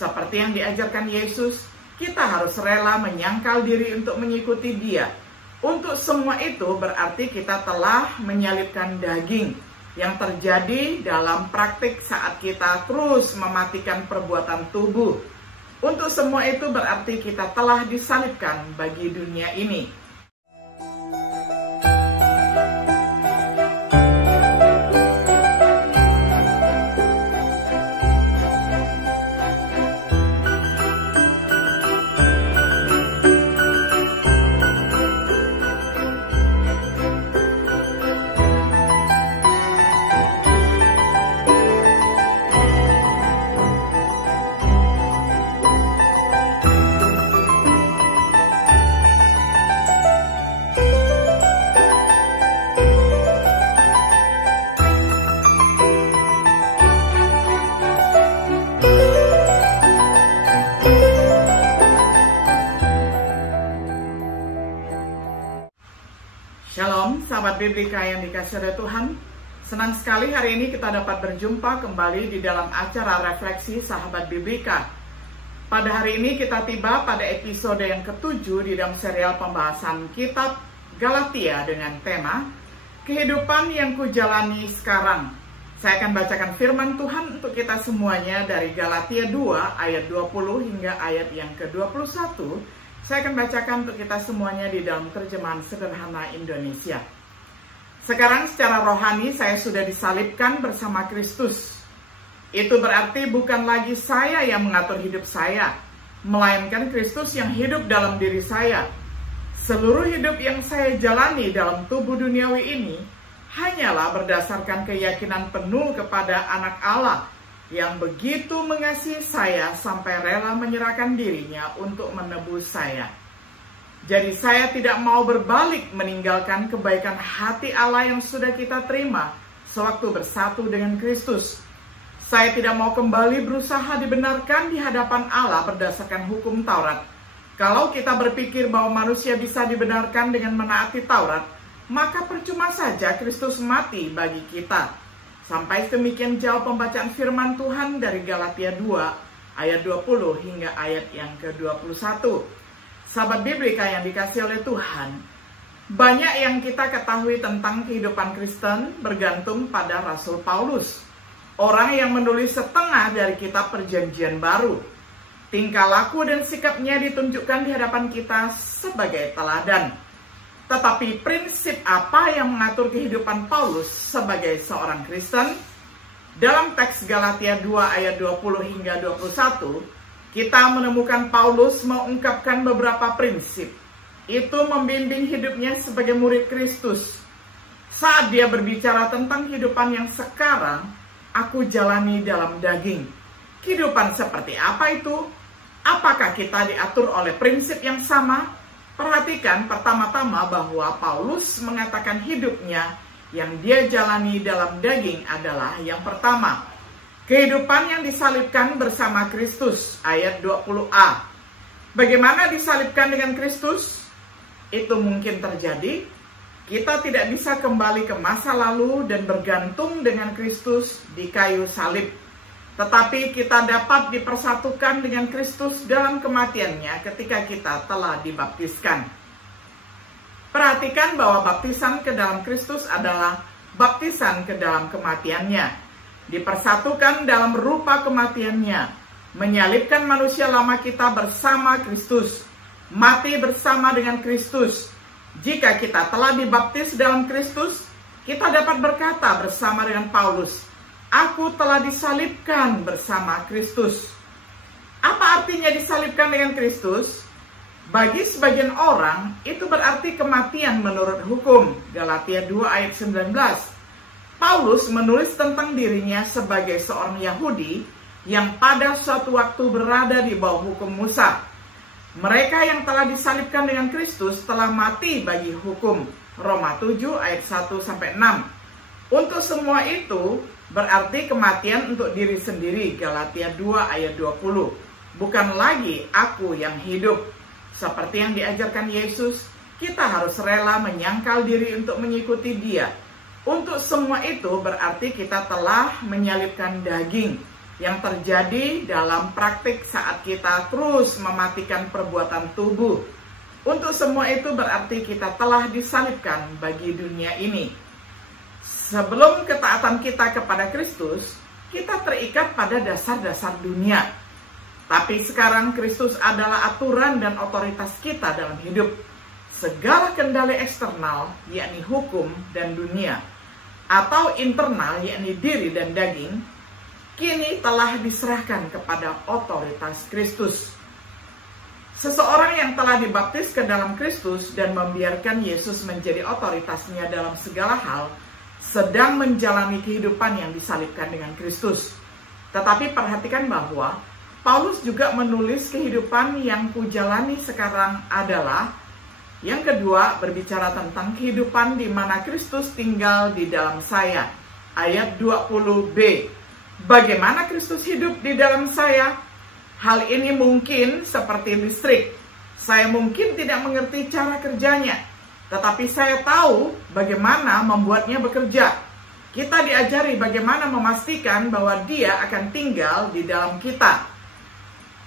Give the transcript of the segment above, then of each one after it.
Seperti yang diajarkan Yesus, kita harus rela menyangkal diri untuk mengikuti Dia. Untuk semua itu berarti kita telah menyalibkan daging yang terjadi dalam praktik saat kita terus mematikan perbuatan tubuh. Untuk semua itu berarti kita telah disalibkan bagi dunia ini. Shalom, sahabat Biblika yang dikasihi oleh Tuhan. Senang sekali hari ini kita dapat berjumpa kembali di dalam acara refleksi sahabat Biblika. Pada hari ini kita tiba pada episode yang ke-7 di dalam serial pembahasan kitab Galatia dengan tema Kehidupan yang Kujalani Sekarang. Saya akan bacakan firman Tuhan untuk kita semuanya dari Galatia 2 ayat 20 hingga ayat yang ke-21. Saya akan bacakan untuk kita semuanya di dalam terjemahan sederhana Indonesia. Sekarang secara rohani saya sudah disalibkan bersama Kristus. Itu berarti bukan lagi saya yang mengatur hidup saya, melainkan Kristus yang hidup dalam diri saya. Seluruh hidup yang saya jalani dalam tubuh duniawi ini hanyalah berdasarkan keyakinan penuh kepada Anak Allah yang begitu mengasihi saya sampai rela menyerahkan dirinya untuk menebus saya. Jadi saya tidak mau berbalik meninggalkan kebaikan hati Allah yang sudah kita terima sewaktu bersatu dengan Kristus. Saya tidak mau kembali berusaha dibenarkan di hadapan Allah berdasarkan hukum Taurat. Kalau kita berpikir bahwa manusia bisa dibenarkan dengan menaati Taurat, maka percuma saja Kristus mati bagi kita. Sampai demikian jauh pembacaan firman Tuhan dari Galatia 2 ayat 20 hingga ayat yang ke-21. Sahabat Biblika yang dikasihi oleh Tuhan, banyak yang kita ketahui tentang kehidupan Kristen bergantung pada Rasul Paulus, orang yang menulis setengah dari kitab Perjanjian Baru. Tingkah laku dan sikapnya ditunjukkan di hadapan kita sebagai teladan. Tetapi prinsip apa yang mengatur kehidupan Paulus sebagai seorang Kristen? Dalam teks Galatia 2 ayat 20 hingga 21, kita menemukan Paulus mengungkapkan beberapa prinsip. Itu membimbing hidupnya sebagai murid Kristus. Saat dia berbicara tentang kehidupan yang sekarang, aku jalani dalam daging. Kehidupan seperti apa itu? Apakah kita diatur oleh prinsip yang sama? Perhatikan pertama-tama bahwa Paulus mengatakan hidupnya yang dia jalani dalam daging adalah yang pertama, kehidupan yang disalibkan bersama Kristus, ayat 20a. Bagaimana disalibkan dengan Kristus? Itu mungkin terjadi. Kita tidak bisa kembali ke masa lalu dan bergantung dengan Kristus di kayu salib. Tetapi kita dapat dipersatukan dengan Kristus dalam kematiannya ketika kita telah dibaptiskan. Perhatikan bahwa baptisan ke dalam Kristus adalah baptisan ke dalam kematiannya. Dipersatukan dalam rupa kematiannya, menyalibkan manusia lama kita bersama Kristus, mati bersama dengan Kristus. Jika kita telah dibaptis dalam Kristus, kita dapat berkata bersama dengan Paulus, aku telah disalibkan bersama Kristus. Apa artinya disalibkan dengan Kristus? Bagi sebagian orang, itu berarti kematian menurut hukum. Galatia 2 ayat 19. Paulus menulis tentang dirinya sebagai seorang Yahudi yang pada suatu waktu berada di bawah hukum Musa. Mereka yang telah disalibkan dengan Kristus telah mati bagi hukum. Roma 7 ayat 1-6. Untuk semua itu, berarti kematian untuk diri sendiri, Galatia 2 ayat 20. Bukan lagi aku yang hidup. Seperti yang diajarkan Yesus, kita harus rela menyangkal diri untuk mengikuti Dia. Untuk semua itu berarti kita telah menyalibkan daging yang terjadi dalam praktik saat kita terus mematikan perbuatan tubuh. Untuk semua itu berarti kita telah disalibkan bagi dunia ini. Sebelum ketaatan kita kepada Kristus, kita terikat pada dasar-dasar dunia. Tapi sekarang Kristus adalah aturan dan otoritas kita dalam hidup. Segala kendali eksternal, yakni hukum dan dunia, atau internal, yakni diri dan daging, kini telah diserahkan kepada otoritas Kristus. Seseorang yang telah dibaptis ke dalam Kristus dan membiarkan Yesus menjadi otoritasnya dalam segala hal, sedang menjalani kehidupan yang disalibkan dengan Kristus. Tetapi perhatikan bahwa Paulus juga menulis kehidupan yang kujalani sekarang adalah, yang kedua, berbicara tentang kehidupan di mana Kristus tinggal di dalam saya. Ayat 20b. Bagaimana Kristus hidup di dalam saya? Hal ini mungkin seperti listrik. Saya mungkin tidak mengerti cara kerjanya, tetapi saya tahu bagaimana membuatnya bekerja. Kita diajari bagaimana memastikan bahwa Dia akan tinggal di dalam kita.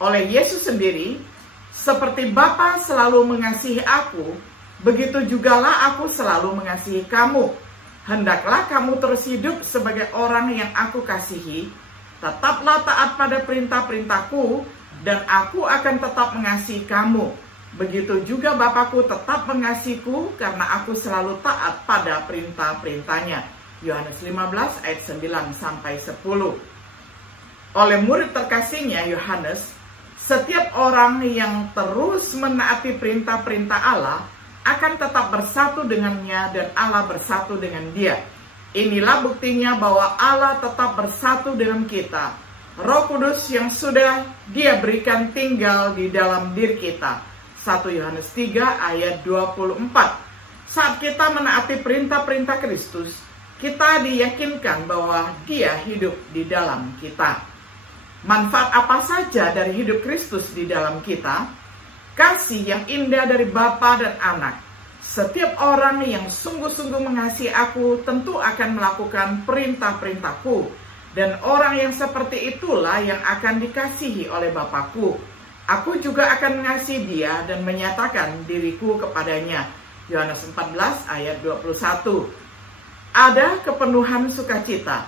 Oleh Yesus sendiri, seperti Bapa selalu mengasihi aku, begitu jugalah aku selalu mengasihi kamu. Hendaklah kamu terus hidup sebagai orang yang aku kasihi. Tetaplah taat pada perintah-perintahku, dan aku akan tetap mengasihi kamu. Begitu juga Bapakku tetap mengasihiku, karena aku selalu taat pada perintah-perintahnya. Yohanes 15 ayat 9-10. Oleh murid terkasihnya Yohanes, setiap orang yang terus menaati perintah-perintah Allah akan tetap bersatu dengannya dan Allah bersatu dengan dia. Inilah buktinya bahwa Allah tetap bersatu dengan kita. Roh Kudus yang sudah Dia berikan tinggal di dalam diri kita. 1 Yohanes 3 ayat 24. Saat kita menaati perintah-perintah Kristus, kita diyakinkan bahwa Dia hidup di dalam kita. Manfaat apa saja dari hidup Kristus di dalam kita? Kasih yang indah dari Bapa dan Anak. Setiap orang yang sungguh-sungguh mengasihi aku tentu akan melakukan perintah-perintahku. Dan orang yang seperti itulah yang akan dikasihi oleh Bapakku. Aku juga akan mengasihi dia dan menyatakan diriku kepadanya. Yohanes 14 ayat 21. Ada kepenuhan sukacita.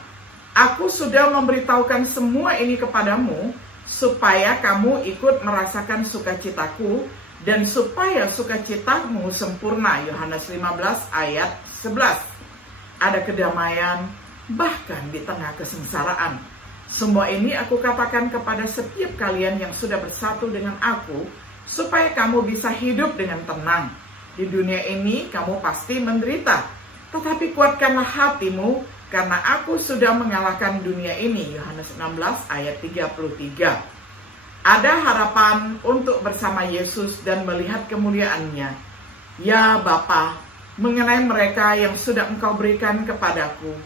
Aku sudah memberitahukan semua ini kepadamu, supaya kamu ikut merasakan sukacitaku, dan supaya sukacitamu sempurna. Yohanes 15 ayat 11. Ada kedamaian, bahkan di tengah kesengsaraan. Semua ini aku katakan kepada setiap kalian yang sudah bersatu dengan aku, supaya kamu bisa hidup dengan tenang. Di dunia ini kamu pasti menderita, tetapi kuatkanlah hatimu, karena aku sudah mengalahkan dunia ini. Yohanes 16 ayat 33. Ada harapan untuk bersama Yesus dan melihat kemuliaan-Nya. Ya Bapa, mengenai mereka yang sudah Engkau berikan kepadaku,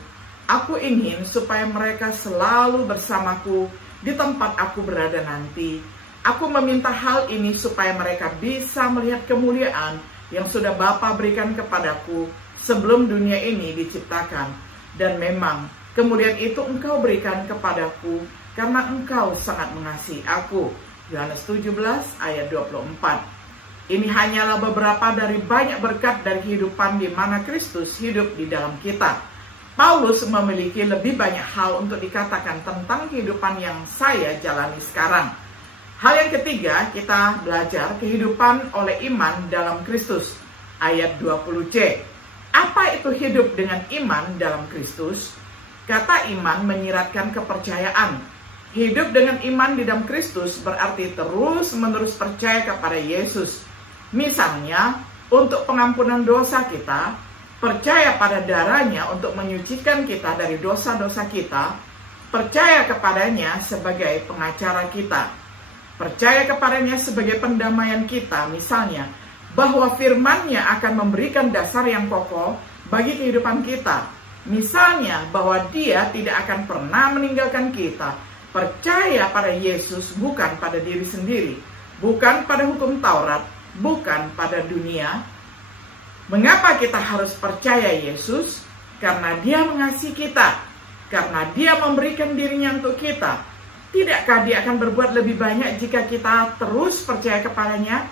aku ingin supaya mereka selalu bersamaku di tempat aku berada nanti. Aku meminta hal ini supaya mereka bisa melihat kemuliaan yang sudah Bapa berikan kepadaku sebelum dunia ini diciptakan. Dan memang kemuliaan itu Engkau berikan kepadaku karena Engkau sangat mengasihi aku. Yohanes 17 ayat 24. Ini hanyalah beberapa dari banyak berkat dari kehidupan di mana Kristus hidup di dalam kita. Paulus memiliki lebih banyak hal untuk dikatakan tentang kehidupan yang saya jalani sekarang. Hal yang ketiga, kita belajar kehidupan oleh iman dalam Kristus. Ayat 20c. Apa itu hidup dengan iman dalam Kristus? Kata iman menyiratkan kepercayaan. Hidup dengan iman di dalam Kristus berarti terus-menerus percaya kepada Yesus. Misalnya, untuk pengampunan dosa kita, percaya pada darahnya untuk menyucikan kita dari dosa-dosa kita, percaya kepadanya sebagai pengacara kita, percaya kepadanya sebagai pendamaian kita, misalnya, bahwa firman-Nya akan memberikan dasar yang kokoh bagi kehidupan kita. Misalnya bahwa Dia tidak akan pernah meninggalkan kita. Percaya pada Yesus bukan pada diri sendiri, bukan pada hukum Taurat, bukan pada dunia. Mengapa kita harus percaya Yesus? Karena Dia mengasihi kita, karena Dia memberikan dirinya untuk kita. Tidakkah Dia akan berbuat lebih banyak jika kita terus percaya kepadanya?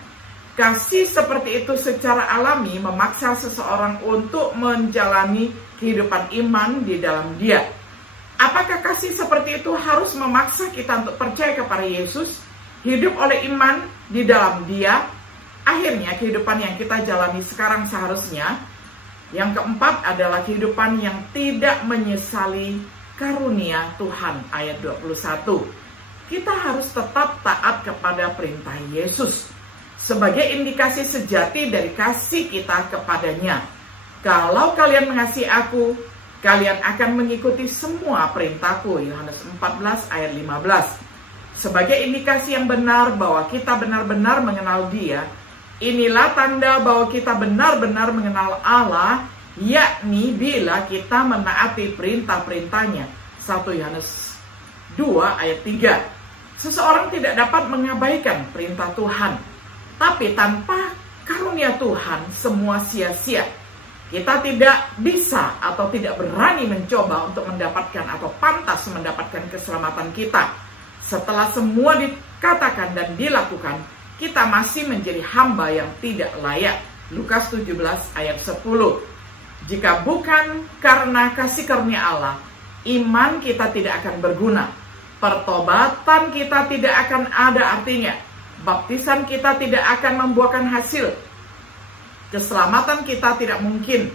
Kasih seperti itu secara alami memaksa seseorang untuk menjalani kehidupan iman di dalam Dia. Apakah kasih seperti itu harus memaksa kita untuk percaya kepada Yesus, hidup oleh iman di dalam Dia? Akhirnya kehidupan yang kita jalani sekarang seharusnya, yang keempat adalah kehidupan yang tidak menyesali karunia Tuhan. Ayat 21. Kita harus tetap taat kepada perintah Yesus sebagai indikasi sejati dari kasih kita kepadanya. Kalau kalian mengasihi aku, kalian akan mengikuti semua perintahku. Yohanes 14 ayat 15. Sebagai indikasi yang benar bahwa kita benar-benar mengenal Dia, inilah tanda bahwa kita benar-benar mengenal Allah, yakni bila kita menaati perintah-perintahnya. 1 Yohanes 2 ayat 3. Seseorang tidak dapat mengabaikan perintah Tuhan, tapi tanpa karunia Tuhan semua sia-sia. Kita tidak bisa atau tidak berani mencoba untuk mendapatkan atau pantas mendapatkan keselamatan kita. Setelah semua dikatakan dan dilakukan, kita masih menjadi hamba yang tidak layak. Lukas 17 ayat 10. Jika bukan karena kasih karunia Allah, iman kita tidak akan berguna. Pertobatan kita tidak akan ada artinya. Baptisan kita tidak akan membuahkan hasil. Keselamatan kita tidak mungkin.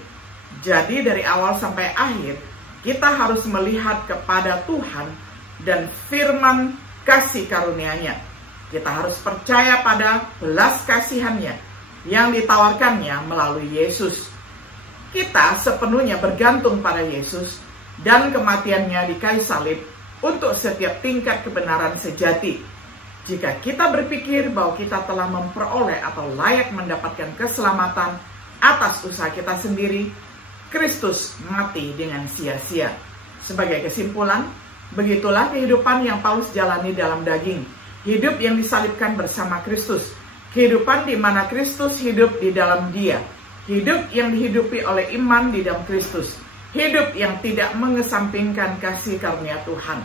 Jadi dari awal sampai akhir, kita harus melihat kepada Tuhan dan firman kasih karunia-Nya. Kita harus percaya pada belas kasihan-Nya yang ditawarkannya melalui Yesus. Kita sepenuhnya bergantung pada Yesus dan kematiannya di kayu salib untuk setiap tingkat kebenaran sejati. Jika kita berpikir bahwa kita telah memperoleh atau layak mendapatkan keselamatan atas usaha kita sendiri, Kristus mati dengan sia-sia. Sebagai kesimpulan, begitulah kehidupan yang Paulus jalani dalam daging. Hidup yang disalibkan bersama Kristus. Kehidupan di mana Kristus hidup di dalam Dia. Hidup yang dihidupi oleh iman di dalam Kristus. Hidup yang tidak mengesampingkan kasih karunia Tuhan.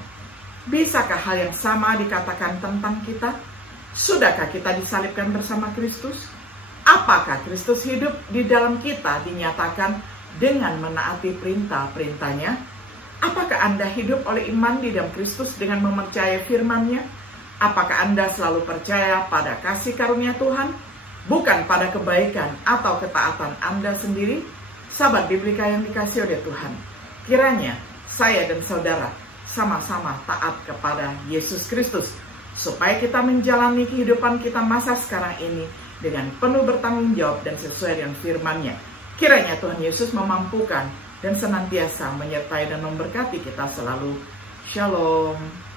Bisakah hal yang sama dikatakan tentang kita? Sudahkah kita disalibkan bersama Kristus? Apakah Kristus hidup di dalam kita dinyatakan dengan menaati perintah-perintahnya? Apakah Anda hidup oleh iman di dalam Kristus dengan mempercayai firman-Nya? Apakah Anda selalu percaya pada kasih karunia Tuhan, bukan pada kebaikan atau ketaatan Anda sendiri? Sahabat Biblika yang dikasihi oleh Tuhan, kiranya saya dan saudara sama-sama taat kepada Yesus Kristus, supaya kita menjalani kehidupan kita masa sekarang ini dengan penuh bertanggung jawab dan sesuai dengan firman-Nya. Kiranya Tuhan Yesus memampukan dan senantiasa menyertai dan memberkati kita selalu. Shalom.